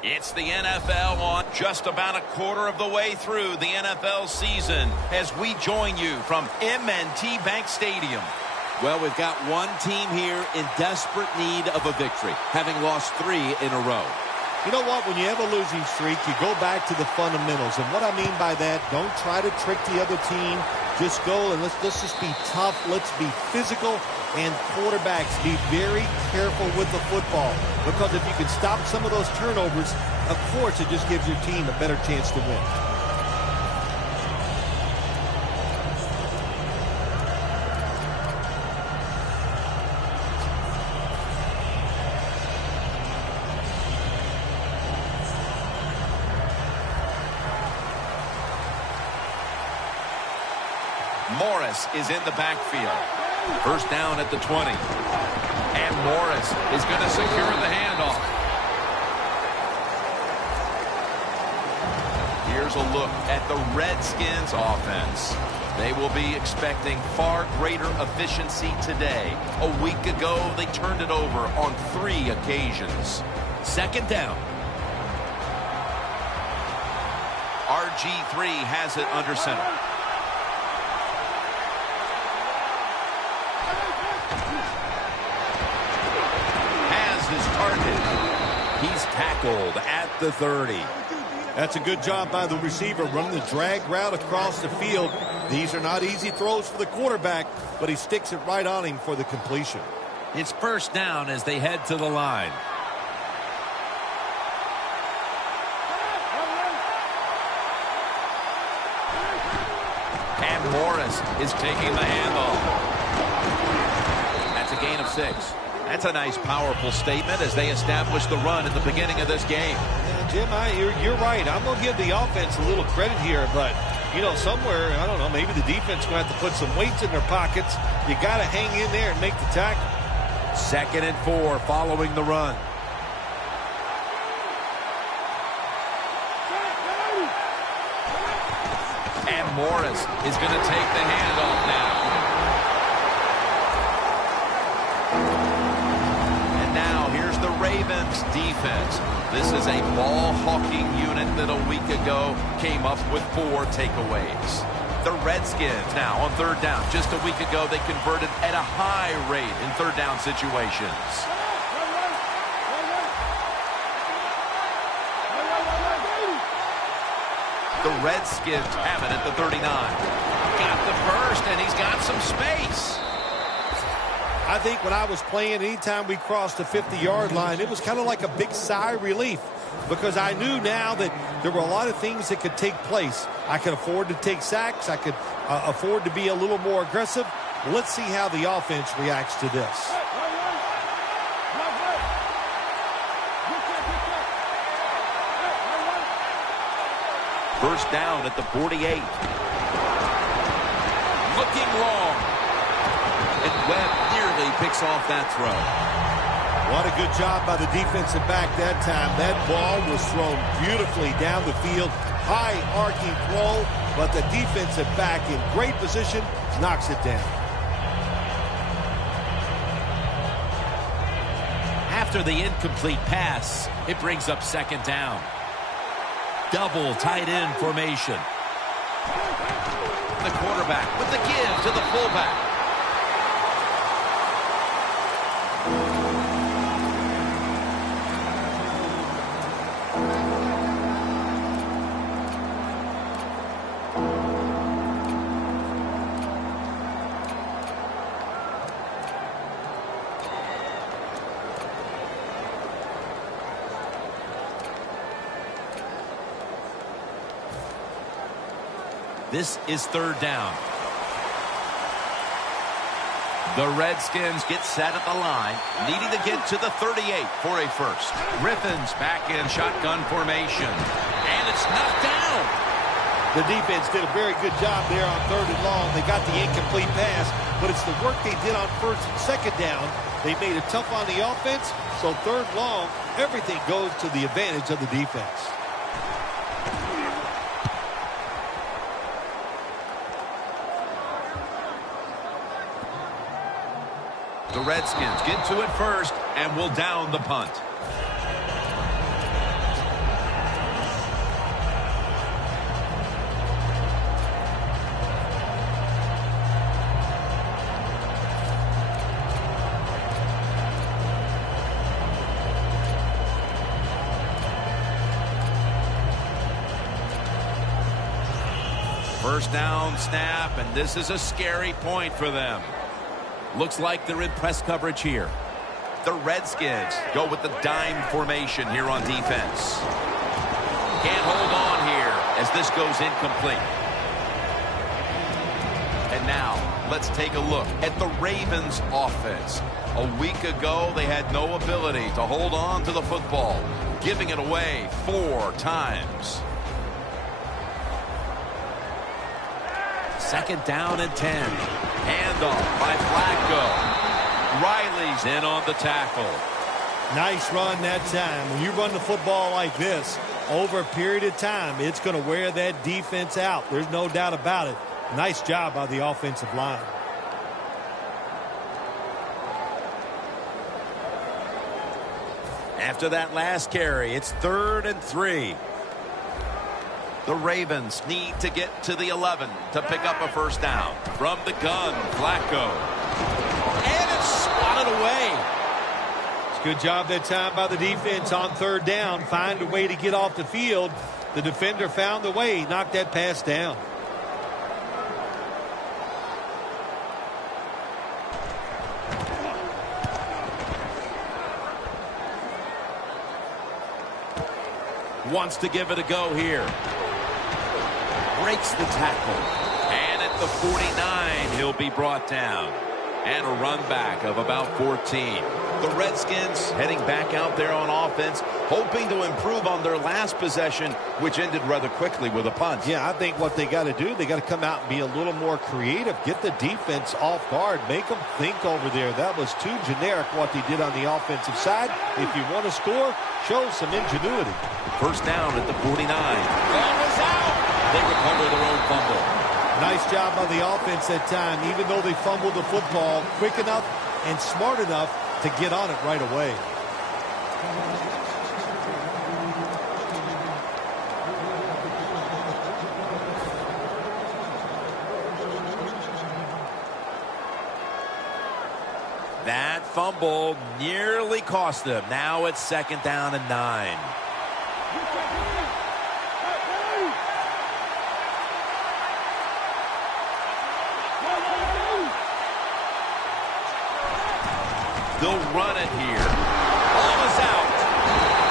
It's the NFL on just about a quarter of the way through the NFL season as we join you from M&T Bank Stadium. Well, we've got one team here in desperate need of a victory, having lost 3 in a row. You know what? When you have a losing streak, you go back to the fundamentals. And what I mean by that, don't try to trick the other team. Just go and let's just be tough. Let's be physical. And quarterbacks, be very careful with the football. Because if you can stop some of those turnovers, of course, it just gives your team a better chance to win. Morris is in the backfield. First down at the 20. And Morris is going to secure the handoff. Here's a look at the Redskins offense. They will be expecting far greater efficiency today. A week ago, they turned it over on 3 occasions. Second down. RG3 has it under center. He's tackled at the 30. That's a good job by the receiver, running the drag route across the field. These are not easy throws for the quarterback, but he sticks it right on him for the completion. It's first down as they head to the line. And Morris is taking the handoff. That's a gain of 6. That's a nice, powerful statement as they establish the run at the beginning of this game. Yeah, Jim, you're right. I'm going to give the offense a little credit here, but, you know, somewhere, I don't know, maybe the defense going to have to put some weights in their pockets. You got to hang in there and make the tackle. 2nd and 4 following the run. And Morris is going to take the handoff now. The Ravens defense. This is a ball-hawking unit that a week ago came up with 4 takeaways. The Redskins now on 3rd down. Just a week ago, they converted at a high rate in 3rd down situations. The Redskins have it at the 39. Got the first, and he's got some space. I think when I was playing, anytime we crossed the 50-yard line, it was kind of like a big sigh of relief because I knew now that there were a lot of things that could take place. I could afford to take sacks. I could afford to be a little more aggressive. Let's see how the offense reacts to this. First down at the 48. Looking long. And Webb nearly picks off that throw. What a good job by the defensive back that time. That ball was thrown beautifully down the field. High arcing throw, but the defensive back in great position knocks it down. After the incomplete pass, it brings up 2nd down. Double tight end formation. The quarterback with the give to the fullback. This is 3rd down. The Redskins get set at the line, needing to get to the 38 for a first. Griffin's back in shotgun formation, and it's knocked down. The defense did a very good job there on 3rd and long. They got the incomplete pass, but it's the work they did on 1st and 2nd down. They made it tough on the offense, so 3rd long, everything goes to the advantage of the defense. The Redskins get to it first and will down the punt. First down snap, and this is a scary point for them. Looks like they're in press coverage here. The Redskins go with the dime formation here on defense. Can't hold on here as this goes incomplete. And now, let's take a look at the Ravens offense. A week ago, they had no ability to hold on to the football, giving it away 4 times. Second down and 10. Handoff by Flacco. Riley's in on the tackle. Nice run that time. When you run the football like this, over a period of time, it's going to wear that defense out. There's no doubt about it. Nice job by the offensive line. After that last carry, it's 3rd and 3. The Ravens need to get to the 11 to pick up a first down. From the gun, Flacco. And it's swatted away. It's a good job that time by the defense on 3rd down. Find a way to get off the field. The defender found the way. Knocked that pass down. Wants to give it a go here. Breaks the tackle. And at the 49, he'll be brought down. And a run back of about 14. The Redskins heading back out there on offense, hoping to improve on their last possession, which ended rather quickly with a punt. Yeah, I think what they got to do, they got to come out and be a little more creative. Get the defense off guard. Make them think over there. That was too generic what they did on the offensive side. If you want to score, show some ingenuity. First down at the 49. Ball is out. They recover their own fumble. Nice job by the offense that time. Even though they fumbled the football, quick enough and smart enough to get on it right away. That fumble nearly cost them. Now it's 2nd down and 9. They'll run it here. Ball is out.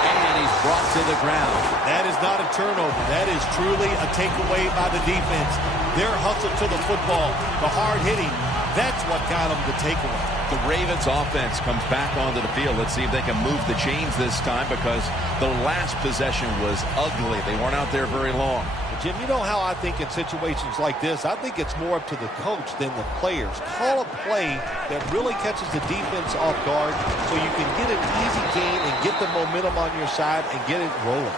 And he's brought to the ground. That is not a turnover. That is truly a takeaway by the defense. Their hustle to the football, the hard hitting, that's what got them the takeaway. The Ravens offense comes back onto the field. Let's see if they can move the chains this time, because the last possession was ugly. They weren't out there very long. Jim, you know how I think in situations like this, I think it's more up to the coach than the players. Call a play that really catches the defense off guard so you can get an easy gain and get the momentum on your side and get it rolling.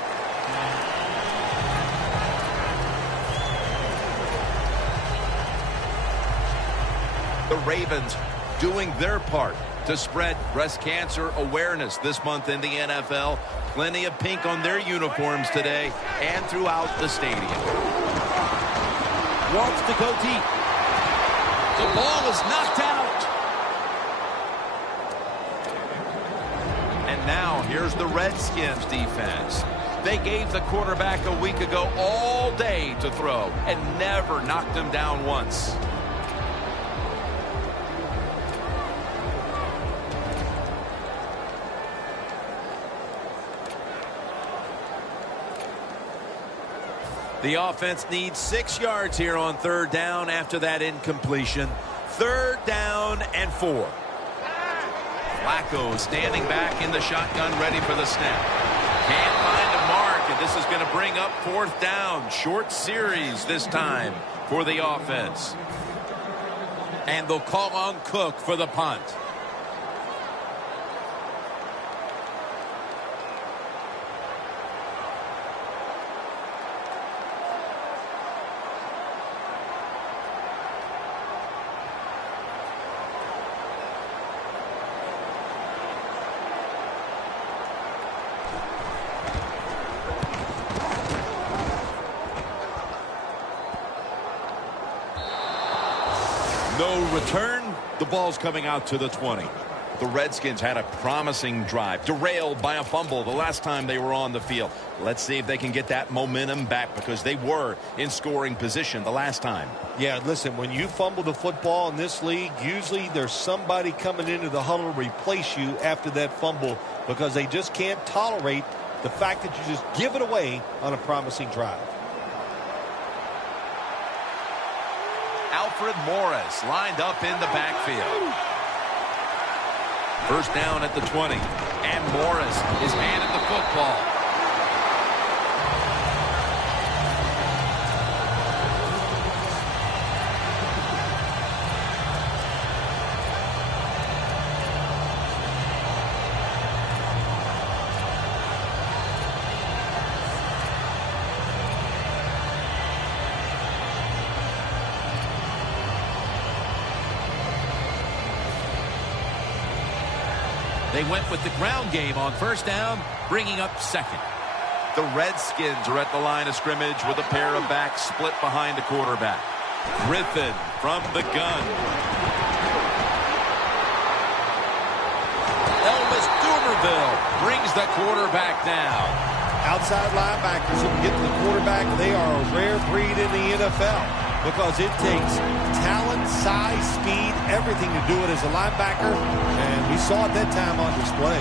The Ravens doing their part to spread breast cancer awareness this month in the NFL. Plenty of pink on their uniforms today and throughout the stadium. Wants to go deep. The ball is knocked out. And now here's the Redskins defense. They gave the quarterback a week ago all day to throw and never knocked him down once. The offense needs 6 yards here on 3rd down after that incompletion. 3rd down and 4. Flacco standing back in the shotgun, ready for the snap. Can't find a mark, and this is going to bring up 4th down. Short series this time for the offense. And they'll call on Cook for the punt. return, the ball's coming out to the 20. The Redskins had a promising drive, derailed by a fumble the last time they were on the field. Let's see if they can get that momentum back, because they were in scoring position the last time. Yeah, listen, when you fumble the football in this league, usually there's somebody coming into the huddle to replace you after that fumble, because they just can't tolerate the fact that you just give it away on a promising drive. Alfred Morris lined up in the backfield. First down at the 20. And Morris is handed the football. They went with the ground game on first down, bringing up second. The Redskins are at the line of scrimmage with a pair of backs split behind the quarterback. Griffin from the gun. Elvis Dumerville brings the quarterback down. Outside linebackers who can get to the quarterback, they are a rare breed in the NFL, because it takes talent, size, speed, everything to do it as a linebacker, and we saw it that time on display.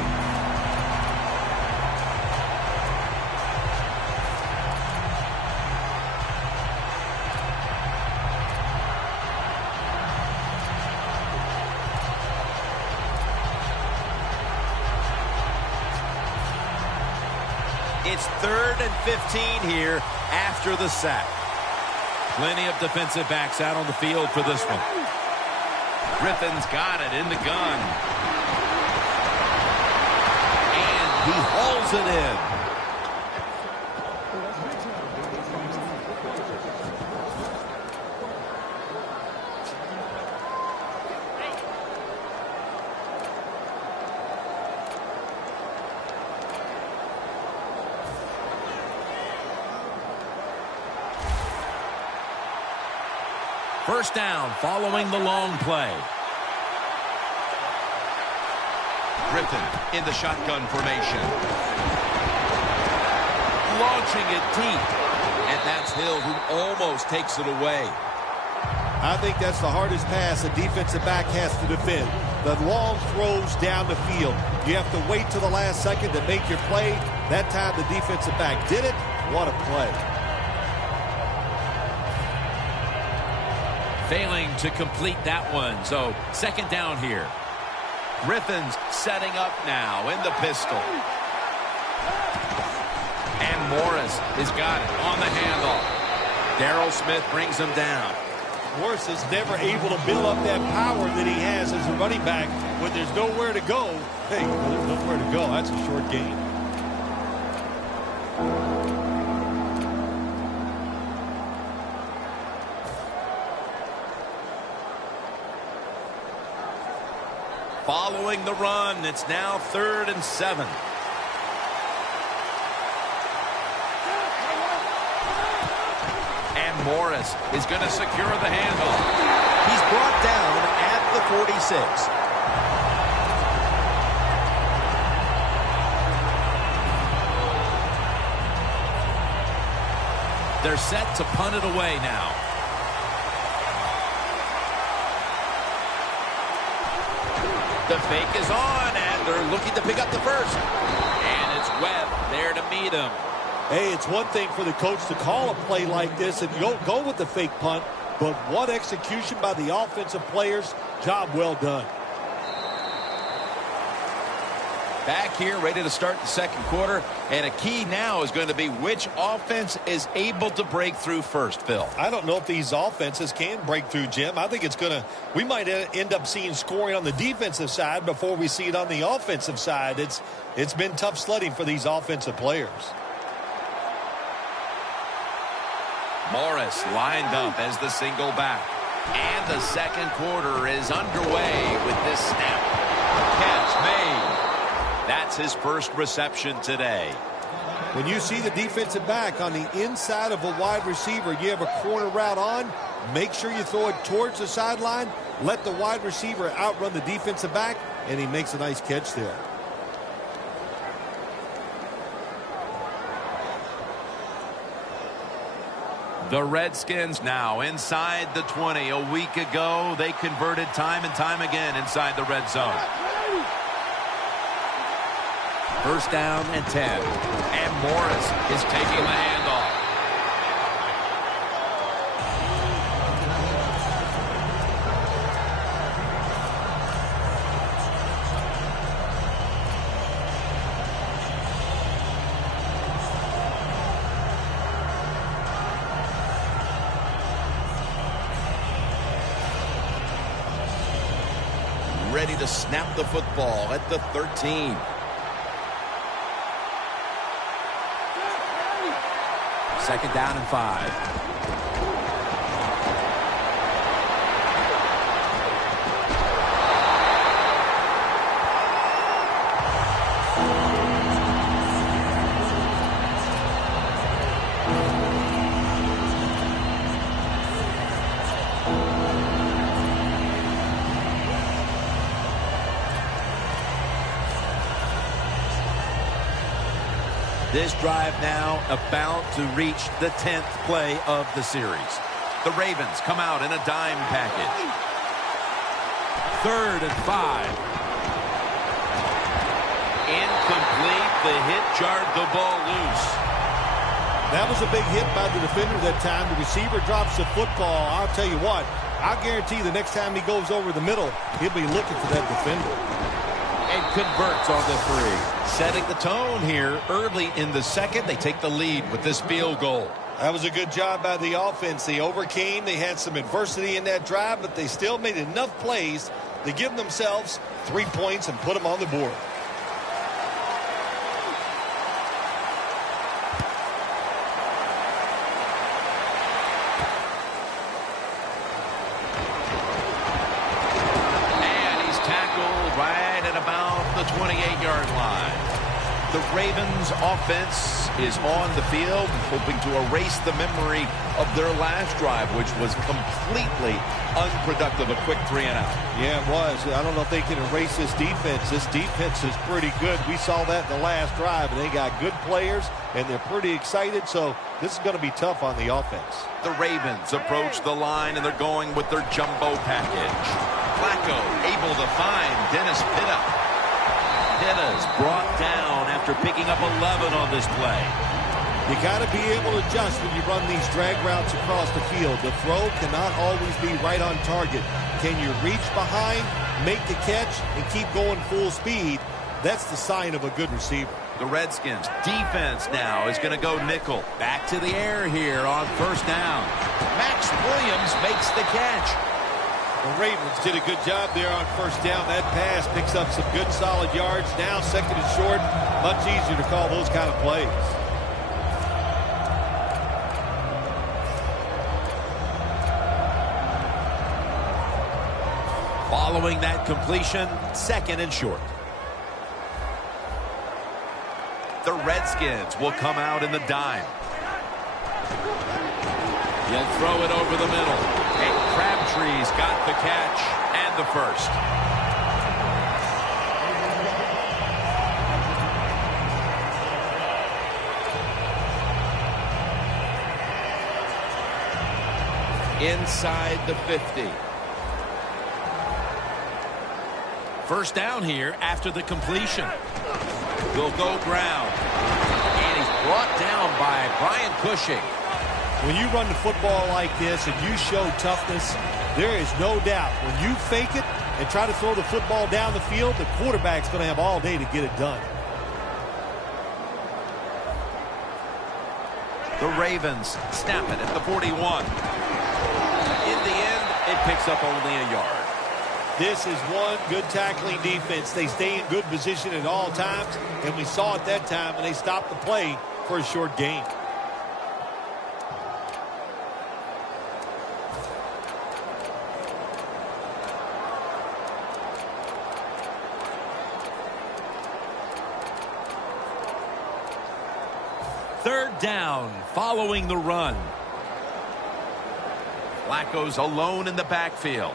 It's 3rd and 15 here after the sack. Plenty of defensive backs out on the field for this one. Griffin's got it in the gun. And he hauls it in. First down following the long play. Griffin in the shotgun formation. Launching it deep. And that's Hill, who almost takes it away. I think that's the hardest pass a defensive back has to defend. The long throws down the field. You have to wait till the last second to make your play. That time the defensive back did it. What a play. Failing to complete that one. So second down here. Griffin's setting up now in the pistol. And Morris has got it on the handoff. Darrell Smith brings him down. Morris is never able to build up that power that he has as a running back when there's nowhere to go. Hey, there's nowhere to go. That's a short game. Following the run, it's now 3rd and 7. And Morris is going to secure the handoff. He's brought down at the 46. They're set to punt it away now. The fake is on, and they're looking to pick up the first. And it's Webb there to meet him. Hey, it's one thing for the coach to call a play like this and go with the fake punt, but what execution by the offensive players. Job well done. Back here, ready to start the second quarter. And a key now is going to be which offense is able to break through first, Phil. I don't know if these offenses can break through, Jim. I think we might end up seeing scoring on the defensive side before we see it on the offensive side. It's been tough sledding for these offensive players. Morris lined up as the single back. And the second quarter is underway with this snap. Catch made. That's his first reception today. When you see the defensive back on the inside of a wide receiver, you have a corner route on, make sure you throw it towards the sideline let the wide receiver outrun the defensive back, and he makes a nice catch there. The Redskins now inside the 20. A week ago, they converted time and time again inside the red zone. First down and 10. And Morris is taking the handoff. Ready to snap the football at the 13. Second down and 5. This drive now about to reach the 10th play of the series. The Ravens come out in a dime package. 3rd and 5. Incomplete. The hit jarred the ball loose. That was a big hit by the defender that time. The receiver drops the football. I'll tell you what, I'll guarantee the next time he goes over the middle, he'll be looking for that defender. And converts on the 3. Setting the tone here early in the second. They take the lead with this field goal. That was a good job by the offense. They overcame. They had some adversity in that drive, but they still made enough plays to give themselves 3 points and put them on the board. And he's tackled right at about the 28-yard line. The Ravens offense is on the field, hoping to erase the memory of their last drive, which was completely unproductive. A quick 3 and out. Yeah, it was. I don't know if they can erase this defense. This defense is pretty good. We saw that in the last drive, and they got good players, and they're pretty excited, so this is going to be tough on the offense. The Ravens approach the line, and they're going with their jumbo package. Flacco able to find Dennis Pitta. Pitta's brought down after picking up 11 on this play. You got to be able to adjust when you run these drag routes across the field. The throw cannot always be right on target. Can you reach behind, make the catch, and keep going full speed? That's the sign of a good receiver. The Redskins defense now is going to go nickel. Back to the air here on first down. Max Williams makes the catch. The Ravens did a good job there on first down. That pass picks up some good solid yards. Now second and short, much easier to call those kind of plays. Following that completion, second and short. The Redskins will come out in the dime. He'll throw it over the middle. And Crabtree's got the catch and the first. Inside the 50. First down here after the completion. Will go ground. And he's brought down by Brian Cushing. When you run the football like this and you show toughness, there is no doubt when you fake it and try to throw the football down the field, the quarterback's going to have all day to get it done. The Ravens snap it at the 41. In the end, it picks up only a yard. This is one good tackling defense. They stay in good position at all times, and we saw it that time, and they stopped the play for a short gain. Third down following the run. Flacco's alone in the backfield.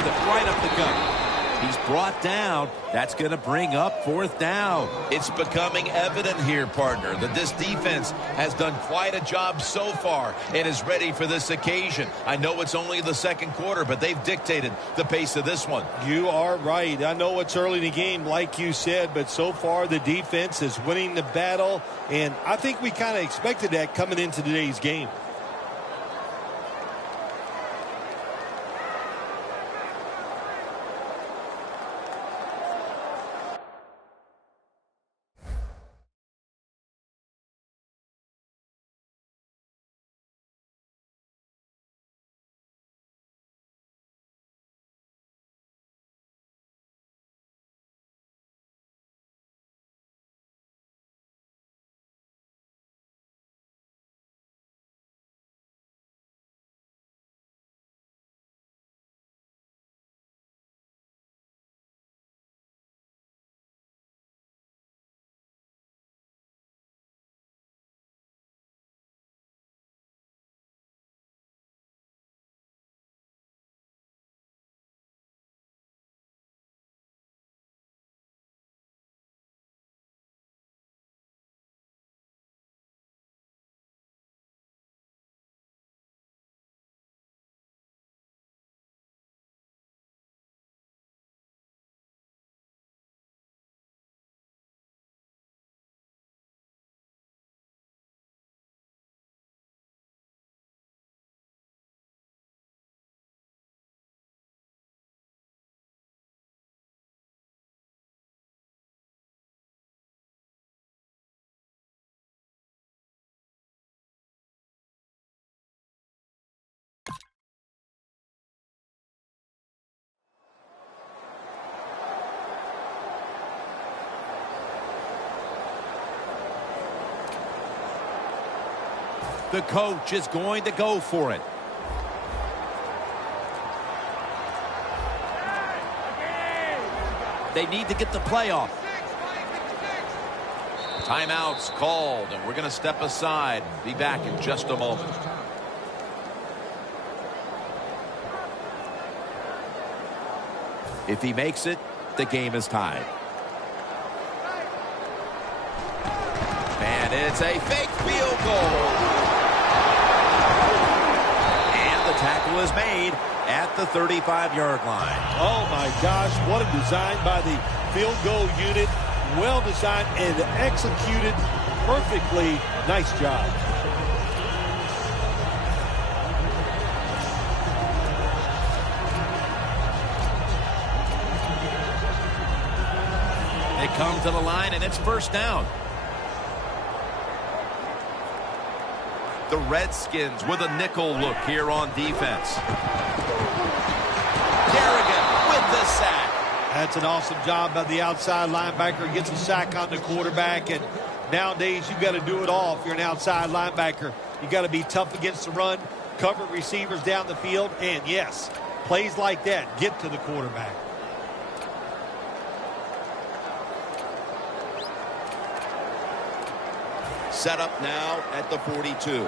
with it right up the gut. He's brought down. That's going to bring up fourth down. It's becoming evident here, partner, that this defense has done quite a job so far and is ready for this occasion. I know it's only the second quarter, but they've dictated the pace of this one. You are right. I know it's early in the game, like you said, but so far the defense is winning the battle, and I think we kind of expected that coming into today's game. The coach is going to go for it. They need to get the play off. Timeouts called, and we're going to step aside. Be back in just a moment. If he makes it, the game is tied. And it's a fake field goal. Tackle is made at the 35-yard line. Oh, my gosh, what a design by the field goal unit. Well designed and executed perfectly. Nice job. They come to the line, and it's first down. The Redskins with a nickel look here on defense. Kerrigan with the sack. That's an awesome job by the outside linebacker. Gets a sack on the quarterback, and nowadays you've got to do it all if you're an outside linebacker. You've got to be tough against the run, cover receivers down the field, and yes, plays like that get to the quarterback. Set up now at the 42.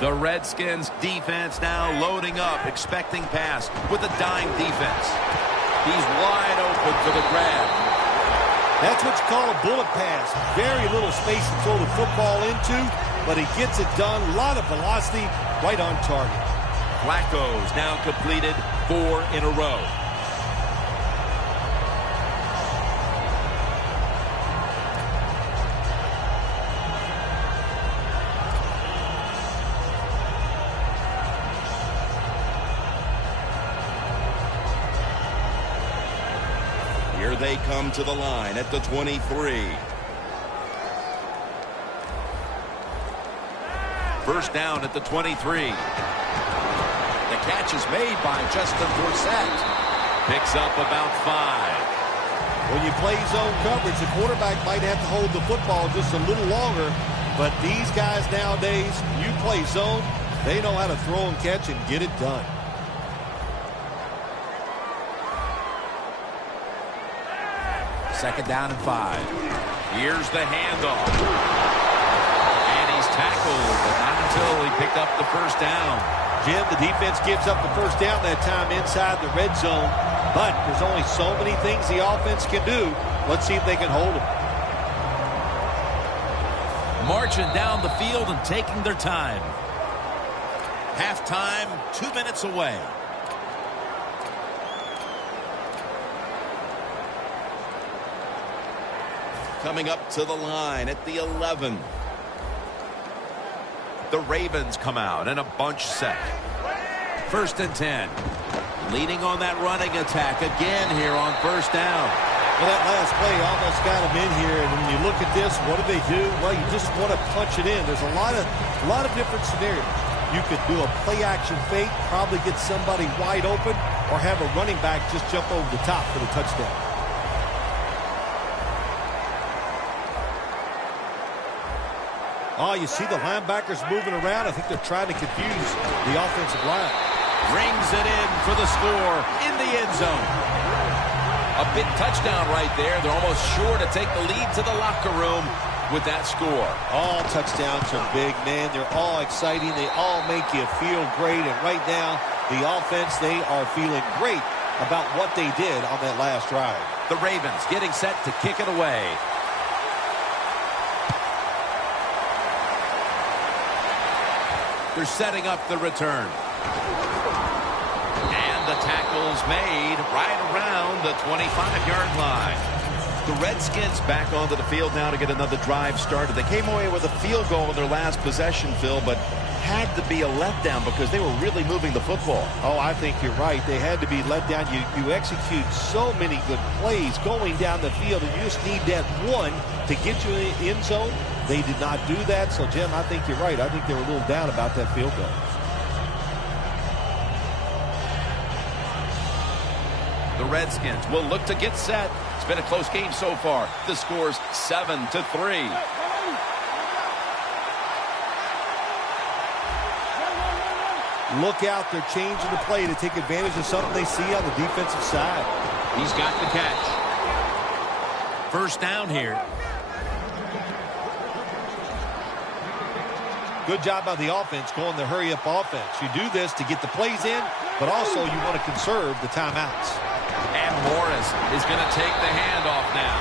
The Redskins defense now loading up, expecting pass with a dime defense. He's wide open for the grab. That's what you call a bullet pass. Very little space to throw the football into, but he gets it done. A lot of velocity, right on target. Flacco's now completed 4 in a row. Here they come to the line at the 23. First down at the 23. The catch is made by Justin Forsett. Picks up about 5. When you play zone coverage, the quarterback might have to hold the football just a little longer, but these guys nowadays, you play zone, they know how to throw and catch and get it done. Second down and 5. Here's the handoff. And he's tackled, but not until he picked up the first down. Jim, the defense gives up the first down that time inside the red zone, but there's only so many things the offense can do. Let's see if they can hold them. Marching down the field and taking their time. Halftime, 2 minutes away. Coming up to the line at the 11. The Ravens come out in a bunch set. 1st and 10. Leading on that running attack again here on 1st down. Well, that last play almost got them in here, and when you look at this, what do? Well, you just want to punch it in. There's a lot of different scenarios. You could do a play-action fake, probably get somebody wide open, or have a running back just jump over the top for the touchdown. Oh, you see the linebackers moving around. I think they're trying to confuse the offensive line. Rings it in for the score in the end zone. A big touchdown right there. They're almost sure to take the lead to the locker room with that score. All touchdowns are big, man. They're all exciting. They all make you feel great. And right now, the offense, they are feeling great about what they did on that last drive. The Ravens getting set to kick it away. They're setting up the return. And the tackle's made right around the 25-yard line. The Redskins back onto the field now to get another drive started. They came away with a field goal in their last possession, Phil, but had to be a letdown because they were really moving the football. Oh, I think you're right. They had to be let down. You execute so many good plays going down the field, and you just need that one to get you in the end zone. They did not do that. So, Jim, I think you're right. I think they were a little down about that field goal. The Redskins will look to get set. It's been a close game so far. The score's 7-3. Look out. They're changing the play to take advantage of something they see on the defensive side. He's got the catch. 1st down here. Good job by the offense going the hurry-up offense. You do this to get the plays in, but also you want to conserve the timeouts. And Morris is going to take the handoff now.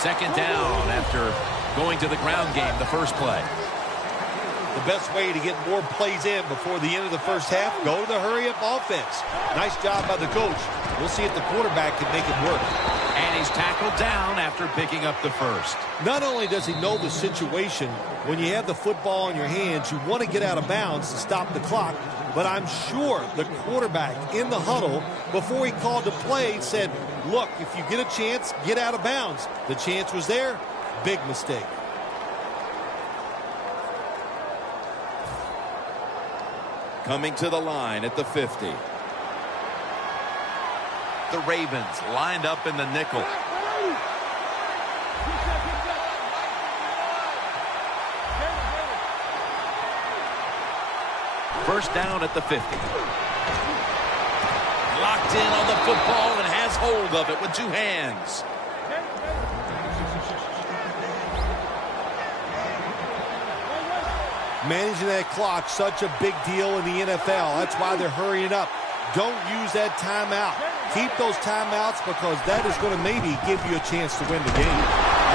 2nd down after going to the ground game the first play. The best way to get more plays in before the end of the first half, go to the hurry-up offense. Nice job by the coach. We'll see if the quarterback can make it work. And he's tackled down after picking up the first. Not only does he know the situation, when you have the football in your hands, you want to get out of bounds to stop the clock. But I'm sure the quarterback in the huddle, before he called the play, said, look, if you get a chance, get out of bounds. The chance was there. Big mistake. Coming to the line at the 50. The Ravens lined up in the nickel. First down at the 50. Locked in on the football and has hold of it with 2 hands. Managing that clock, such a big deal in the NFL. That's why they're hurrying up. Don't use that timeout. Keep those timeouts because that is going to maybe give you a chance to win the game.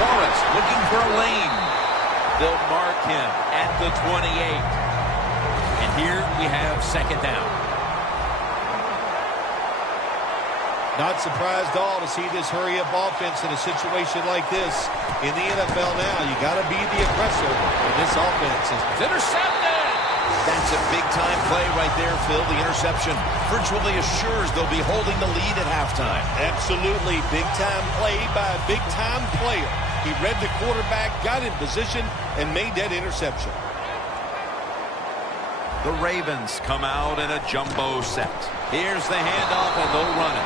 Morris looking for a lane. They'll mark him at the 28. And here we have 2nd down. Not surprised at all to see this hurry-up offense in a situation like this. In the NFL now, you got to be the aggressor in this offense. It's intercepted! That's a big-time play right there, Phil. The interception virtually assures they'll be holding the lead at halftime. Absolutely. Big-time play by a big-time player. He read the quarterback, got in position, and made that interception. The Ravens come out in a jumbo set. Here's the handoff, and they'll run it.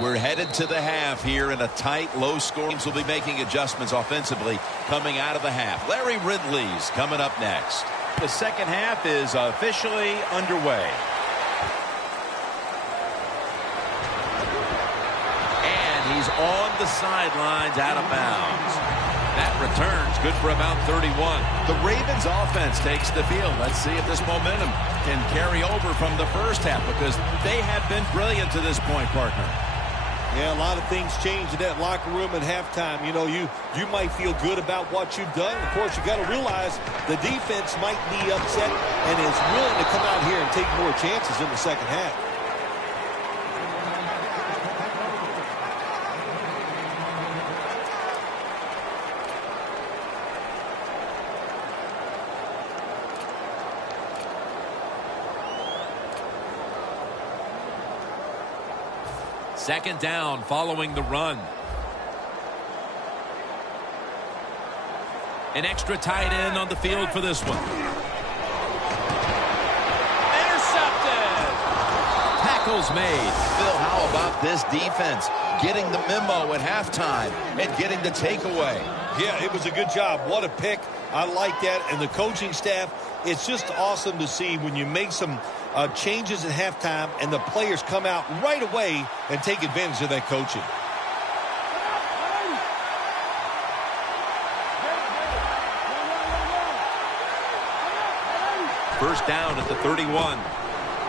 We're headed to the half here in a tight, low-scoring. Teams will be making adjustments offensively coming out of the half. Larry Ridley's coming up next. The second half is officially underway. And he's on the sidelines, out of bounds. That returns good for about 31. The Ravens offense takes the field. Let's see if this momentum can carry over from the first half, because they have been brilliant to this point, partner. Yeah, a lot of things change in that locker room at halftime. You know, you might feel good about what you've done. Of course, you got to realize the defense might be upset and is willing to come out here and take more chances in the second half. Second down following the run. An extra tight end on the field for this one. Intercepted. Tackles made. Phil, how about this defense getting the memo at halftime and getting the takeaway? Yeah, it was a good job. What a pick. I like that. And the coaching staff, it's just awesome to see when you make some changes at halftime and the players come out right away and take advantage of that coaching. First down at the 31.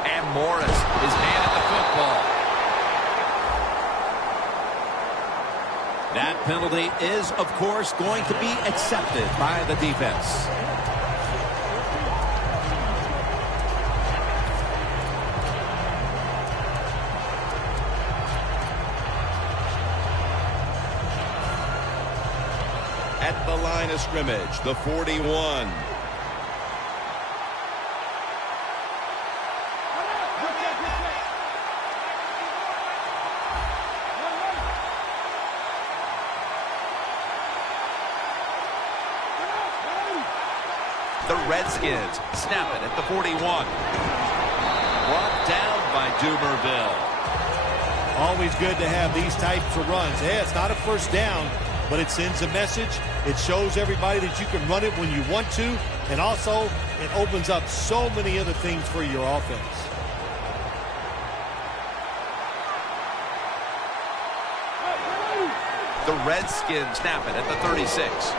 And Morris is handed the football. That penalty is, of course, going to be accepted by the defense. At the line of scrimmage, the 41. The Redskins snap it at the 41. Brought down by Dumerville. Always good to have these types of runs. Yeah, it's not a first down, but it sends a message. It shows everybody that you can run it when you want to, and also it opens up so many other things for your offense. The Redskins snap it at the 36.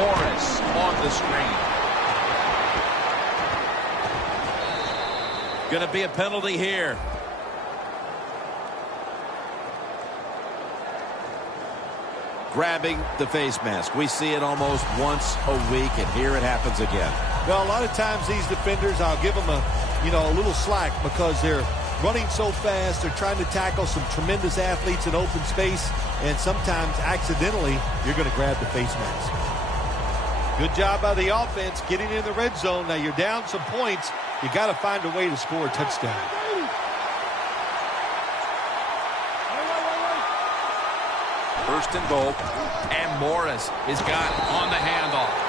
Morris on the screen. Going to be a penalty here. Grabbing the face mask. We see it almost once a week, and here it happens again. Well, a lot of times these defenders, I'll give them a little slack because they're running so fast. They're trying to tackle some tremendous athletes in open space, and sometimes accidentally you're going to grab the face mask. Good job by the offense getting in the red zone. Now you're down some points. You got to find a way to score a touchdown. First and goal, and Morris is got on the handoff.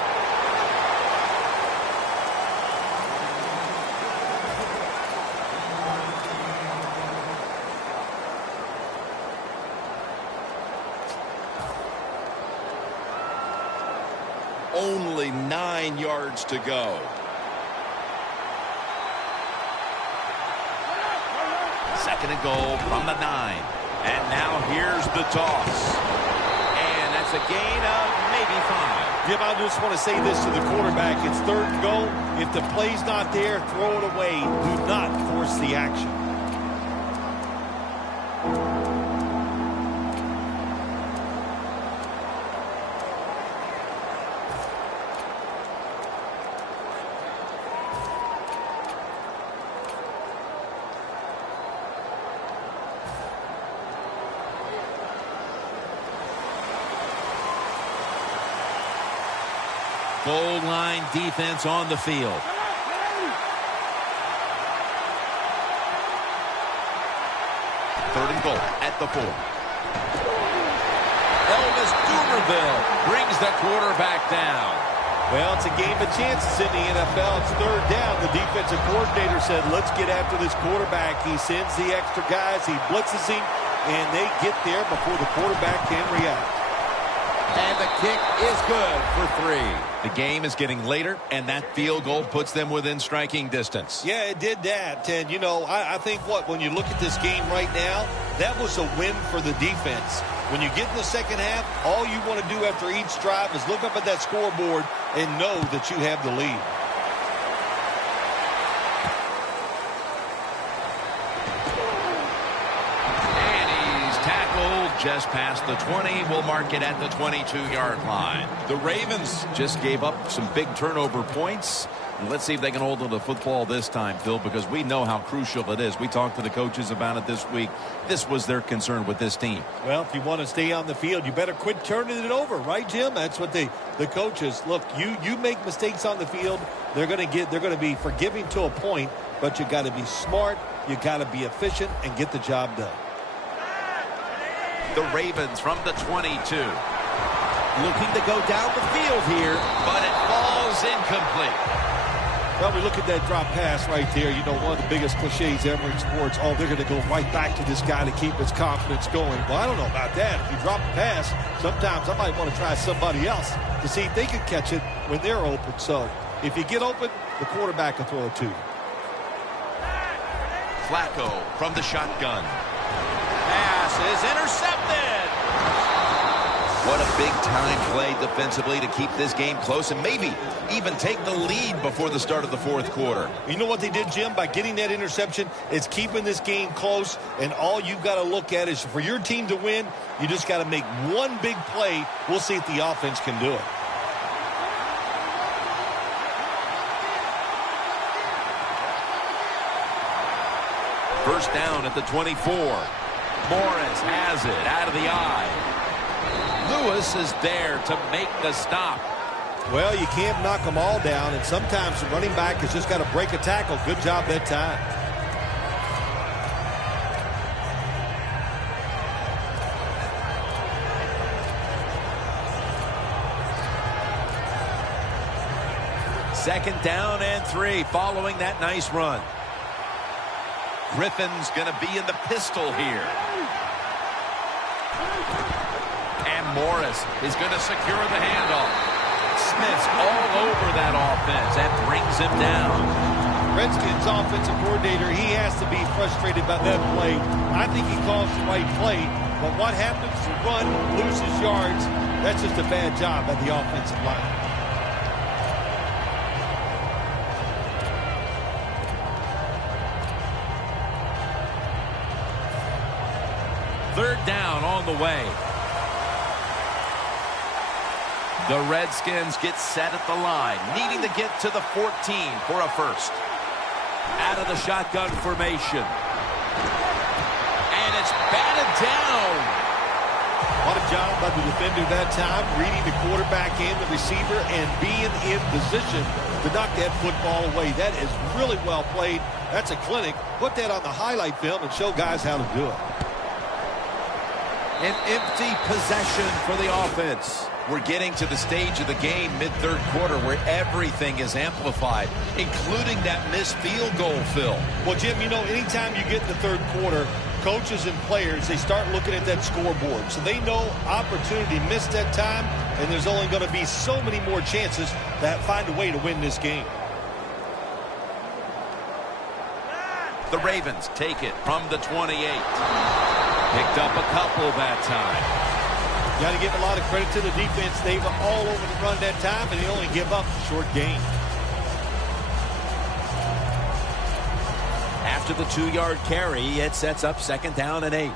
Only 9 yards to go. Second and goal from the 9. And now here's the toss. And that's a gain of maybe 5. Jim, I just want to say this to the quarterback. It's third and goal. If the play's not there, throw it away. Do not force the action. Goal line defense on the field. Third and goal at the 4. Elvis Dumerville brings the quarterback down. Well, it's a game of chances in the NFL. It's third down. The defensive coordinator said, let's get after this quarterback. He sends the extra guys. He blitzes him, and they get there before the quarterback can react. And the kick is good for 3. The game is getting later, and that field goal puts them within striking distance. Yeah, it did that. And, I think when you look at this game right now, that was a win for the defense. When you get in the second half, all you want to do after each drive is look up at that scoreboard and know that you have the lead. Just past the 20. We'll mark it at the 22-yard line. The Ravens just gave up some big turnover points. And let's see if they can hold on to the football this time, Phil, because we know how crucial it is. We talked to the coaches about it this week. This was their concern with this team. Well, if you want to stay on the field, you better quit turning it over, right, Jim? That's what the coaches look. You make mistakes on the field, they're going to be forgiving to a point, but you got to be smart, you got to be efficient, and get the job done. The Ravens from the 22. Looking to go down the field here, but it falls incomplete. Well, we look at that drop pass right there. You know, one of the biggest cliches ever in sports. Oh, they're going to go right back to this guy to keep his confidence going. Well, I don't know about that. If you drop a pass, sometimes I might want to try somebody else to see if they can catch it when they're open. So if you get open, the quarterback will throw it to you. Flacco from the shotgun. Pass is intercepted. What a big-time play defensively to keep this game close and maybe even take the lead before the start of the fourth quarter. You know what they did, Jim? By getting that interception, it's keeping this game close, and all you've got to look at is for your team to win, you just got to make one big play. We'll see if the offense can do it. First down at the 24. Morris has it out of the eye. Lewis is there to make the stop. Well, you can't knock them all down, and sometimes the running back has just got to break a tackle. Good job that time. Second down and 3 following that nice run. Griffin's going to be in the pistol here. And Morris is going to secure the handoff. Smith's all over that offense and brings him down. Redskins offensive coordinator, he has to be frustrated by that play. I think he calls the right play, but what happens to run, loses yards, that's just a bad job by the offensive line. Third down on the way. The Redskins get set at the line, needing to get to the 14 for a first. Out of the shotgun formation. And it's batted down. What a job by the defender that time, reading the quarterback and the receiver and being in position to knock that football away. That is really well played. That's a clinic. Put that on the highlight film and show guys how to do it. An empty possession for the offense. We're getting to the stage of the game mid-third quarter where everything is amplified, including that missed field goal, Phil. Well, Jim, you know, anytime you get in the third quarter, coaches and players, they start looking at that scoreboard. So they know opportunity missed that time, and there's only going to be so many more chances to find a way to win this game. The Ravens take it from the 28. Picked up a couple that time. Got to give a lot of credit to the defense. They were all over the run that time, and they only give up a short gain. After the 2-yard carry, it sets up second down and 8.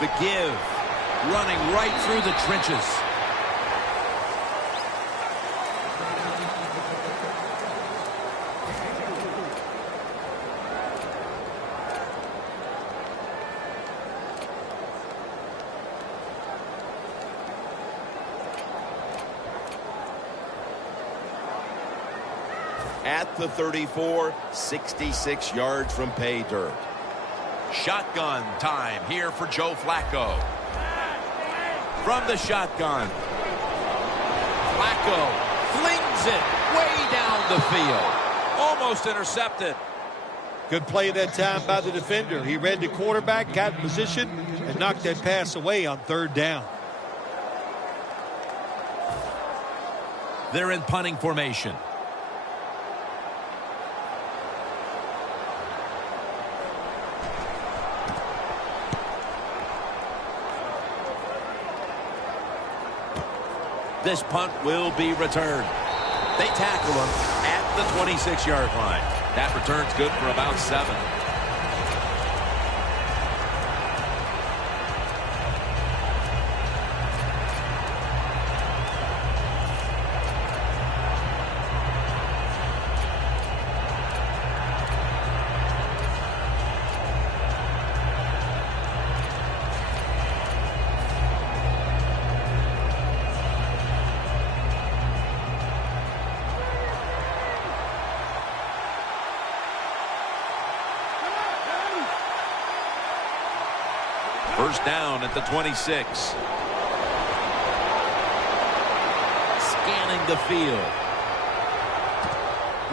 The give, running right through the trenches. At the 34, 66 yards from pay dirt. Shotgun time here for Joe Flacco. From the shotgun. Flacco flings it way down the field. Almost intercepted. Good play that time by the defender. He read the quarterback, got in position, and knocked that pass away on third down. They're in punting formation. This punt will be returned. They tackle him at the 26-yard line. That return's good for about 7. First down at the 26. Scanning the field.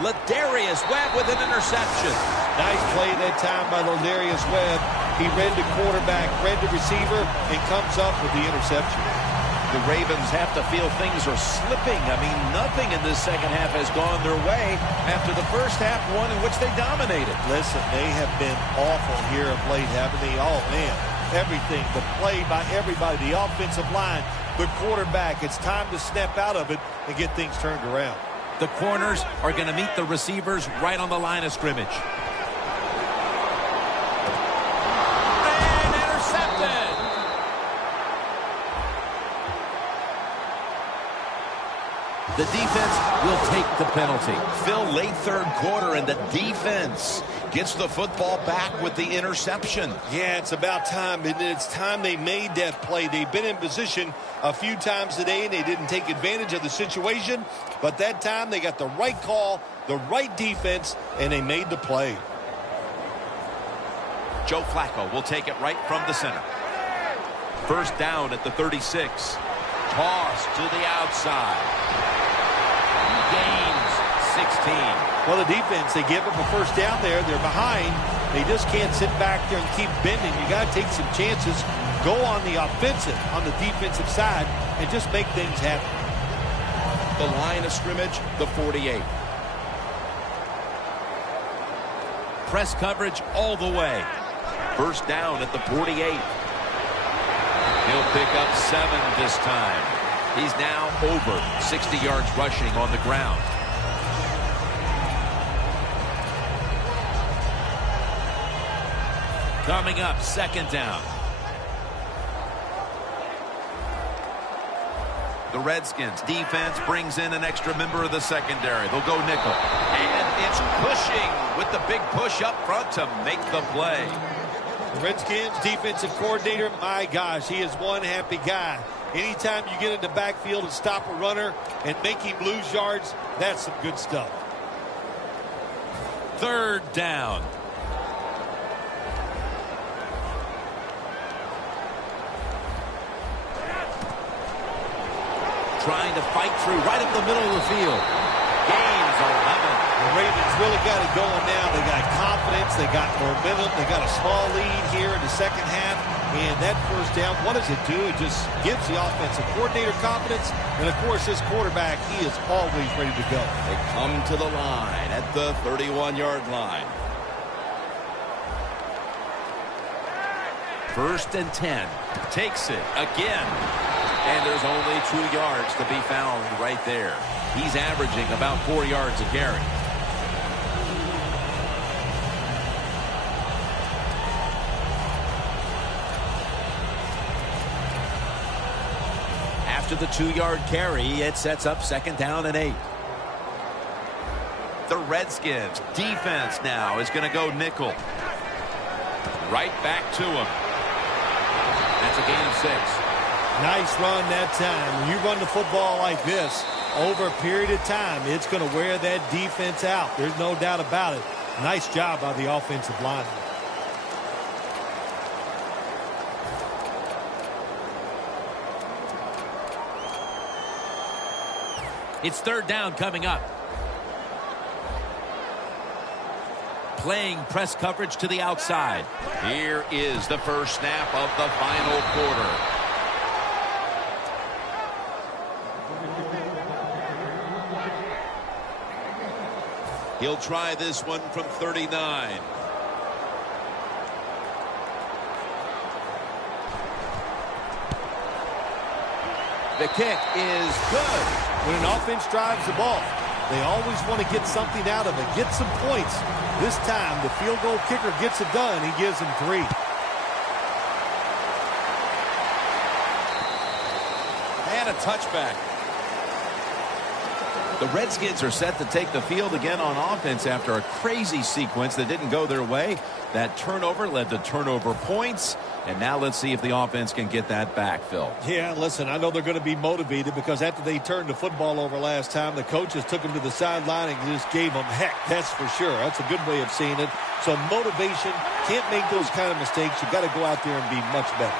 Ladarius Webb with an interception. Nice play that time by Ladarius Webb. He read the quarterback, read the receiver, and comes up with the interception. The Ravens have to feel things are slipping. I mean, nothing in this second half has gone their way after the first half, one in which they dominated. Listen, they have been awful here of late, haven't they? Oh, man. Everything, the play by everybody, the offensive line, the quarterback. It's time to snap out of it and get things turned around. The corners are going to meet the receivers right on the line of scrimmage. And intercepted. The defense will take the penalty. Phil, late third quarter, and the defense gets the football back with the interception. Yeah, it's about time. It's time they made that play. They've been in position a few times today, and they didn't take advantage of the situation. But that time, they got the right call, the right defense, and they made the play. Joe Flacco will take it right from the center. First down at the 36. Toss to the outside. Gains 16. Well, the defense, they give up a first down there. They're behind. They just can't sit back there and keep bending. You got to take some chances. Go on the offensive, on the defensive side, and just make things happen. The line of scrimmage, the 48. Press coverage all the way. First down at the 48. He'll pick up 7 this time. He's now over 60 yards rushing on the ground. Coming up, second down. The Redskins defense brings in an extra member of the secondary. They'll go nickel. And it's Cushing with the big push up front to make the play. The Redskins defensive coordinator, my gosh, he is one happy guy. Anytime you get in the backfield and stop a runner and make him lose yards, that's some good stuff. Third down. Trying to fight through right up the middle of the field. Gains 11. The Ravens really got it going now. They got confidence. They got momentum. They got a small lead here in the second half. And that first down, what does it do? It just gives the offensive coordinator confidence. And, of course, this quarterback, he is always ready to go. They come to the line at the 31-yard line. First and 10. Takes it again. And there's only 2 yards to be found right there. He's averaging about 4 yards a carry. After the 2-yard carry, it sets up second down and 8. The Redskins defense now is going to go nickel. Right back to him. That's a gain of 6. Nice run that time. When you run the football like this, over a period of time, it's going to wear that defense out. There's no doubt about it. Nice job by the offensive line. It's third down coming up. Playing press coverage to the outside. Here is the first snap of the final quarter. He'll try this one from 39. The kick is good. When an offense drives the ball, they always want to get something out of it, get some points. This time, the field goal kicker gets it done. He gives them 3. And a touchback. The Redskins are set to take the field again on offense after a crazy sequence that didn't go their way. That turnover led to turnover points. And now let's see if the offense can get that back, Phil. Yeah, listen, I know they're going to be motivated because after they turned the football over last time, the coaches took them to the sideline and just gave them heck, that's for sure. That's a good way of seeing it. So motivation, can't make those kind of mistakes. You've got to go out there and be much better.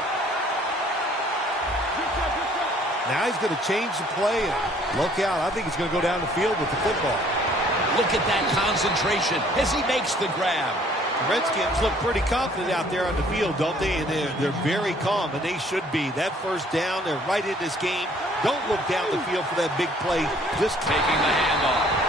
Now he's going to change the play and look out. I think he's going to go down the field with the football. Look at that concentration as he makes the grab. The Redskins look pretty confident out there on the field, don't they? And they're very calm, and they should be. That first down, they're right in this game. Don't look down the field for that big play. Just taking the handoff.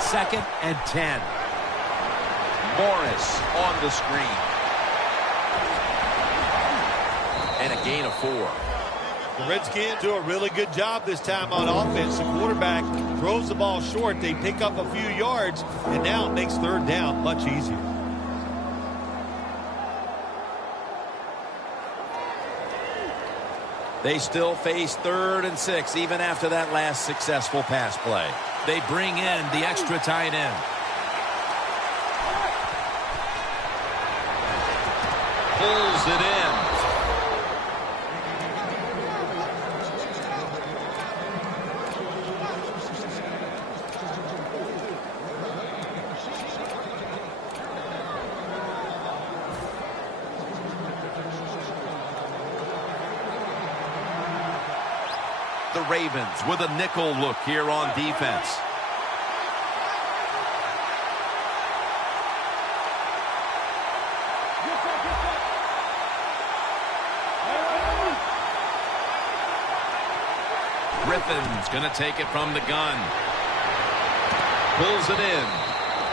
Second and 10. Morris on the screen. And a gain of 4. The Redskins do a really good job this time on offense. The quarterback throws the ball short. They pick up a few yards, and now it makes third down much easier. They still face 3rd and 6 even after that last successful pass play. They bring in the extra tight end. Pulls it in. The Ravens with a nickel look here on defense. Griffin's going to take it from the gun. Pulls it in.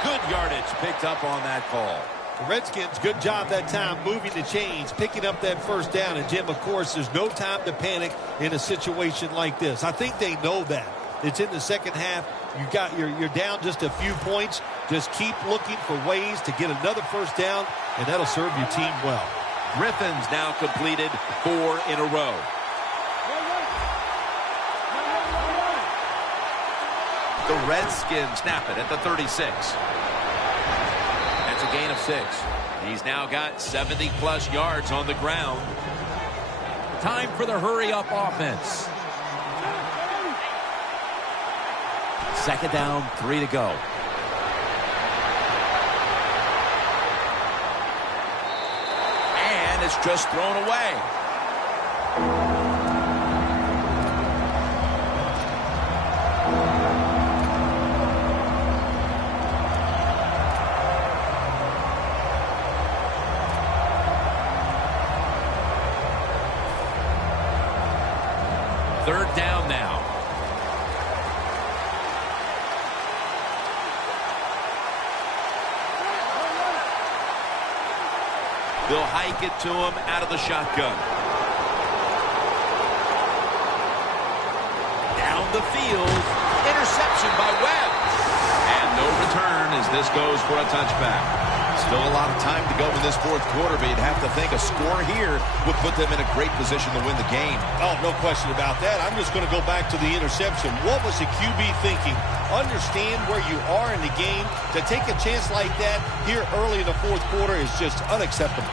Good yardage picked up on that call. The Redskins, good job that time moving the chains, picking up that first down. And, Jim, of course, there's no time to panic in a situation like this. I think they know that. It's in the second half. You're down just a few points. Just keep looking for ways to get another first down, and that'll serve your team well. Griffin's now completed 4 in a row. The Redskins snap it at the 36. That's a gain of 6. He's now got 70-plus yards on the ground. Time for the hurry-up offense. Second down, 3 to go. And it's just thrown away. Third down now. They'll hike it to him out of the shotgun. Down the field. Interception by Webb. And no return as this goes for a touchback. Still a lot of time to go in this fourth quarter, but you'd have to think a score here would put them in a great position to win the game. Oh, no question about that. I'm just going to go back to the interception. What was the QB thinking? Understand where you are in the game. To take a chance like that here early in the fourth quarter is just unacceptable.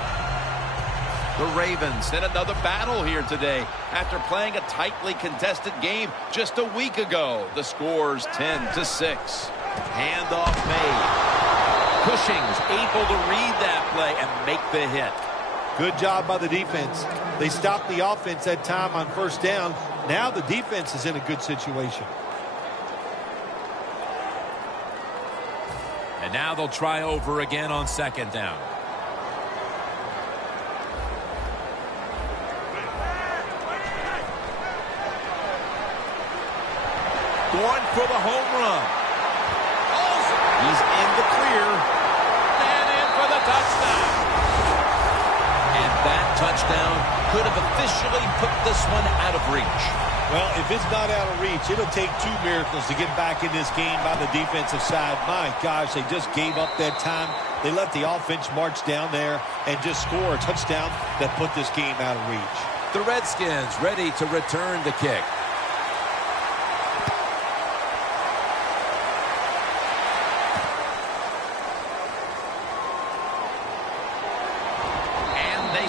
The Ravens in another battle here today after playing a tightly contested game just a week ago. The score's 10-6. Handoff made. Cushing's able to read that play and make the hit. Good job by the defense. They stopped the offense that time on first down. Now the defense is in a good situation. And now they'll try over again on second down. Going for the home run. He's in the clear. And in for the touchdown. And that touchdown could have officially put this one out of reach. Well, if it's not out of reach, it'll take two miracles to get back in this game by the defensive side. My gosh, they just gave up that time. They let the offense march down there and just score a touchdown that put this game out of reach. The Redskins ready to return the kick.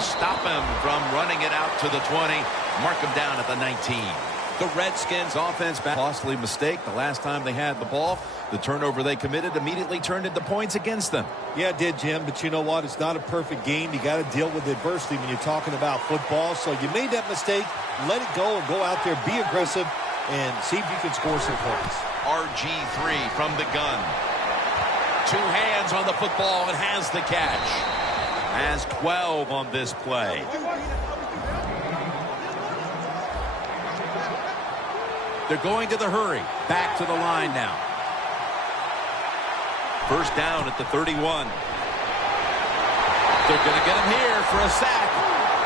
Stop him from running it out to the 20. Mark him down at the 19. The Redskins offense back. Costly mistake the last time they had the ball. The turnover they committed immediately turned into points against them. Yeah, it did, Jim. But you know what? It's not a perfect game. You got to deal with adversity when you're talking about football. So you made that mistake. Let it go and go out there, be aggressive, and see if you can score some points. RG3 from the gun. Two hands on the football and has the catch. Has 12 on this play. They're going to the hurry. Back to the line now. First down at the 31. They're going to get him here for a sack.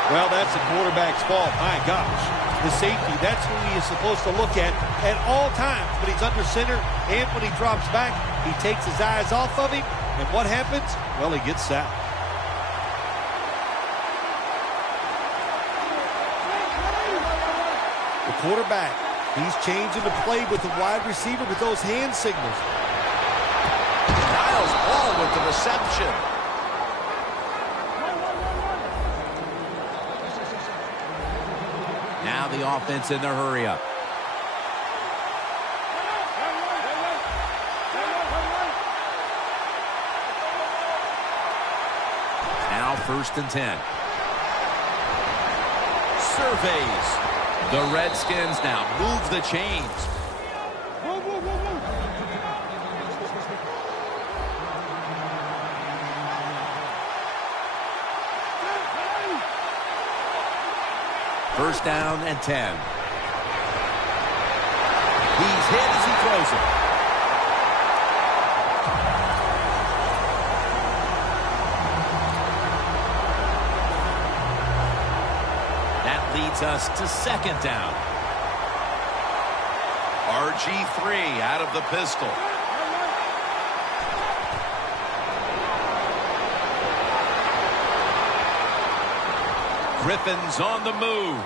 Well, that's the quarterback's fault. My gosh. The safety, that's who he is supposed to look at all times. When he's under center and when he drops back, he takes his eyes off of him. And what happens? Well, he gets sacked. The quarterback, he's changing the play with the wide receiver with those hand signals. Niles Ball with the reception. Now the offense in their hurry up. Now 1st and 10. Surveys. The Redskins now move the chains. First down and 10. He's hit as he throws it. Leads us to 2nd down. RG3 out of the pistol. Griffin's on the move.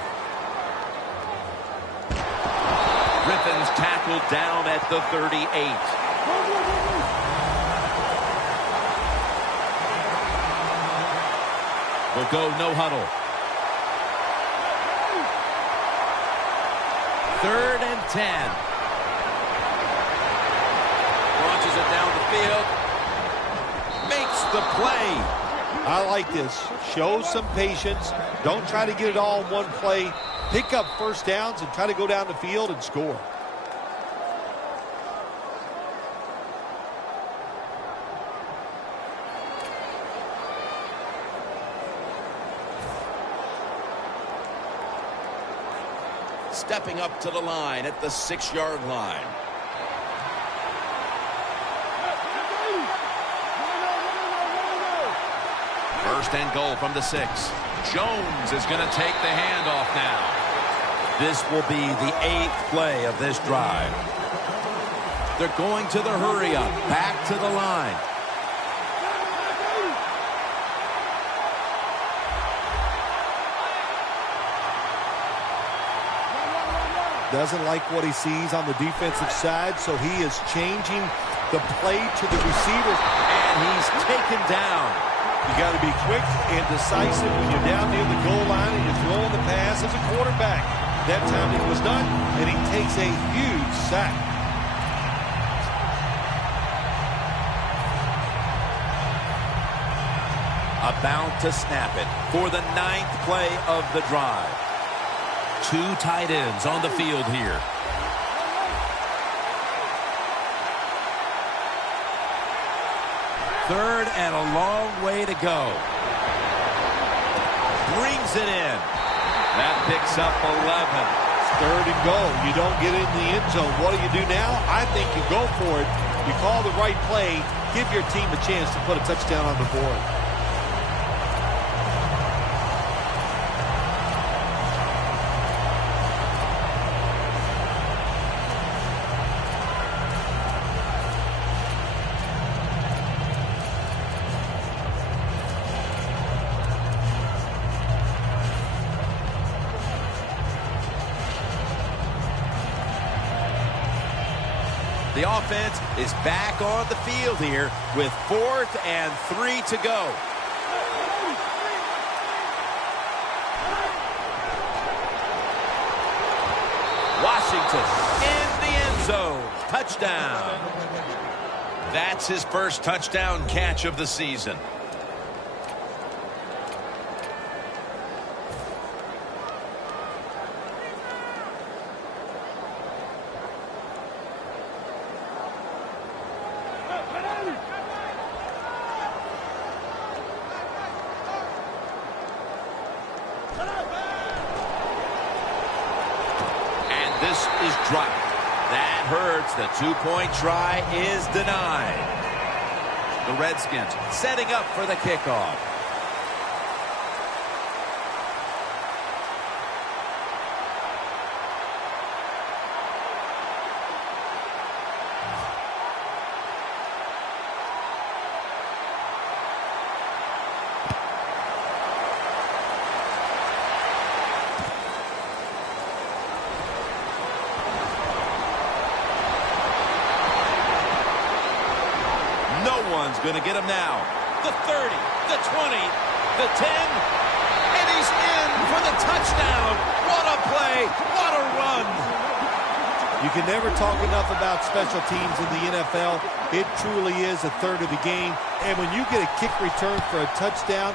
Griffin's tackled down at the 38. We'll go no huddle. 3rd and 10. Launches it down the field. Makes the play. I like this. Show some patience. Don't try to get it all in one play. Pick up first downs and try to go down the field and score. Stepping up to the line at the 6-yard line. First and goal from the 6. Jones is going to take the handoff now. This will be the 8th play of this drive. They're going to the hurry up. Back to the line. Doesn't like what he sees on the defensive side, so he is changing the play to the receivers. And he's taken down. You got to be quick and decisive when you're down near the goal line and you're throwing the pass as a quarterback. That time he was done, and he takes a huge sack. About to snap it for the 9th play of the drive. 2 tight ends on the field here. Third and a long way to go. Brings it in. That picks up 11. Third and goal. You don't get in the end zone. What do you do now? I think you go for it. You call the right play. Give your team a chance to put a touchdown on the board. The offense is back on the field here with 4th and 3 to go. Washington in the end zone. Touchdown. That's his first touchdown catch of the season. This is dropped. That hurts. The 2-point try is denied. The Redskins setting up for the kickoff. Going to get him now. The 30, the 20, the 10, and he's in for the touchdown. What a play. What a run. You can never talk enough about special teams in the NFL. It truly is a third of the game. And when you get a kick return for a touchdown,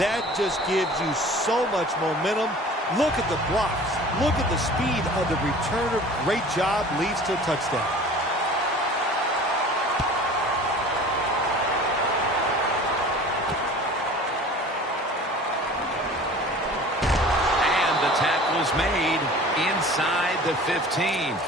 that just gives you so much momentum. Look at the blocks. Look at the speed of the returner. Great job. Leads to a touchdown. Made inside the 15.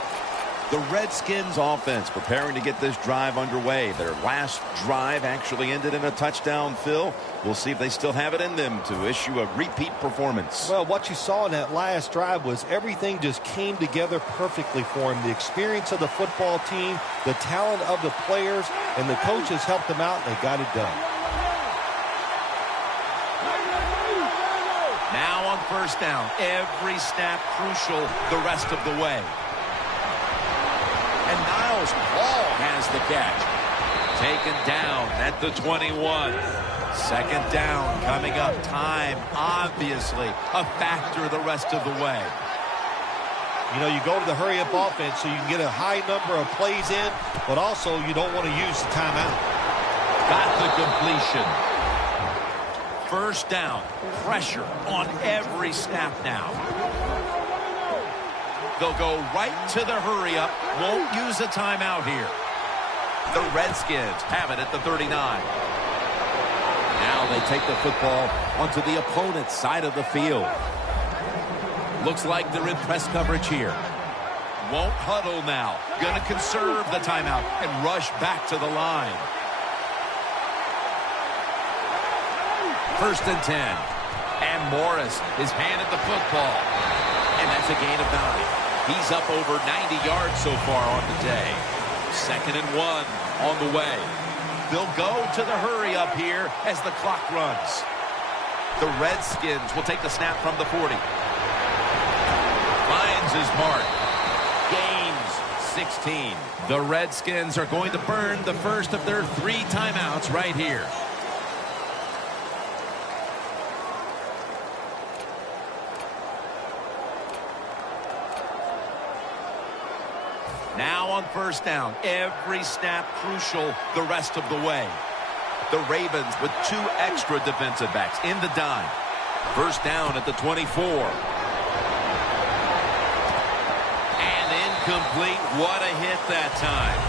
The Redskins offense preparing to get this drive underway. Their last drive actually ended in a touchdown, Phil. We'll see if they still have it in them to issue a repeat performance. Well, what you saw in that last drive was everything just came together perfectly for him. The experience of the football team, the talent of the players, and the coaches helped them out, and they got it done. Now on first down, every snap crucial the rest of the way. And Niles Paul has the catch. Taken down at the 21. Second down coming up. Time, obviously, a factor the rest of the way. You know, you go to the hurry-up offense so you can get a high number of plays in, but also you don't want to use the timeout. Got the completion. First down, pressure on every snap now. They'll go right to the hurry-up. Won't use a timeout here. The Redskins have it at the 39. Now they take the football onto the opponent's side of the field. Looks like they're in press coverage here. Won't huddle now. Gonna conserve the timeout and rush back to the line. First and 10. And Morris is handed the football. And that's a gain of 9. He's up over 90 yards so far on the day. Second and 1 on the way. They'll go to the hurry-up here as the clock runs. The Redskins will take the snap from the 40. Finds his mark. Gains 16. The Redskins are going to burn the first of their 3 timeouts right here. Now on first down, every snap crucial the rest of the way. The Ravens with 2 extra defensive backs in the dime. First down at the 24. And incomplete. What a hit that time.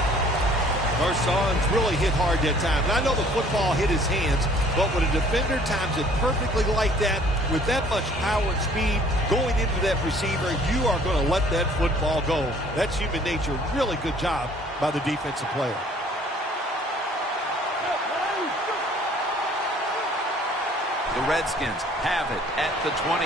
Garcon's really hit hard that time. And I know the football hit his hands, but when a defender times it perfectly like that, with that much power and speed going into that receiver, you are going to let that football go. That's human nature. Really good job by the defensive player. The Redskins have it at the 24.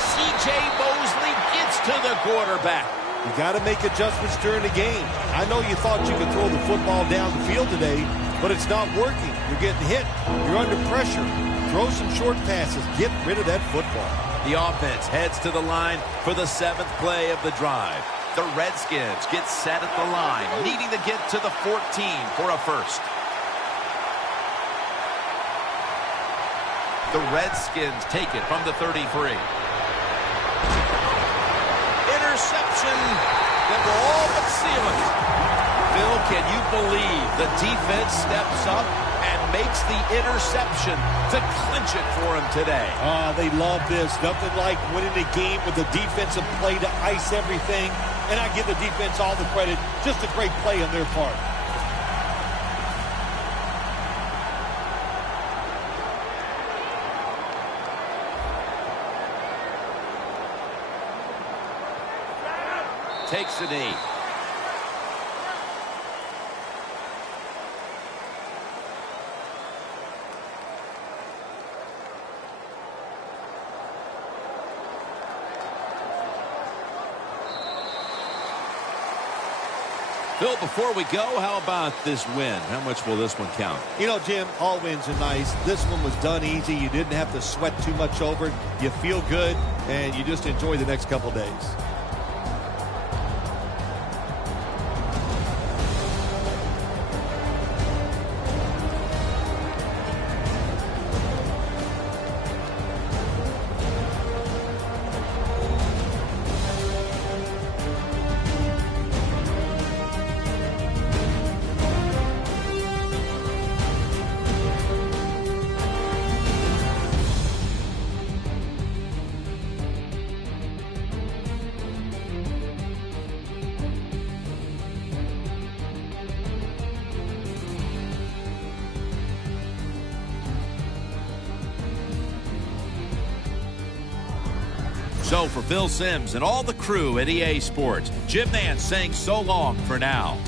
C.J. Mosley gets to the quarterback. You got to make adjustments during the game. I know you thought you could throw the football down the field today, but it's not working. You're getting hit. You're under pressure. Throw some short passes. Get rid of that football. The offense heads to the line for the 7th play of the drive. The Redskins get set at the line, needing to get to the 14 for a first. The Redskins take it from the 33. Interception that will all but seal it. Phil, can you believe the defense steps up and makes the interception to clinch it for him today? They love this. Nothing like winning a game with a defensive play to ice everything. And I give the defense all the credit. Just a great play on their part. Takes a knee. Phil, before we go, how about this win? How much will this one count? You know, Jim, all wins are nice. This one was done easy. You didn't have to sweat too much over it. You feel good, and you just enjoy the next couple days. So for Phil Simms and all the crew at EA Sports, Jim Nance saying so long for now.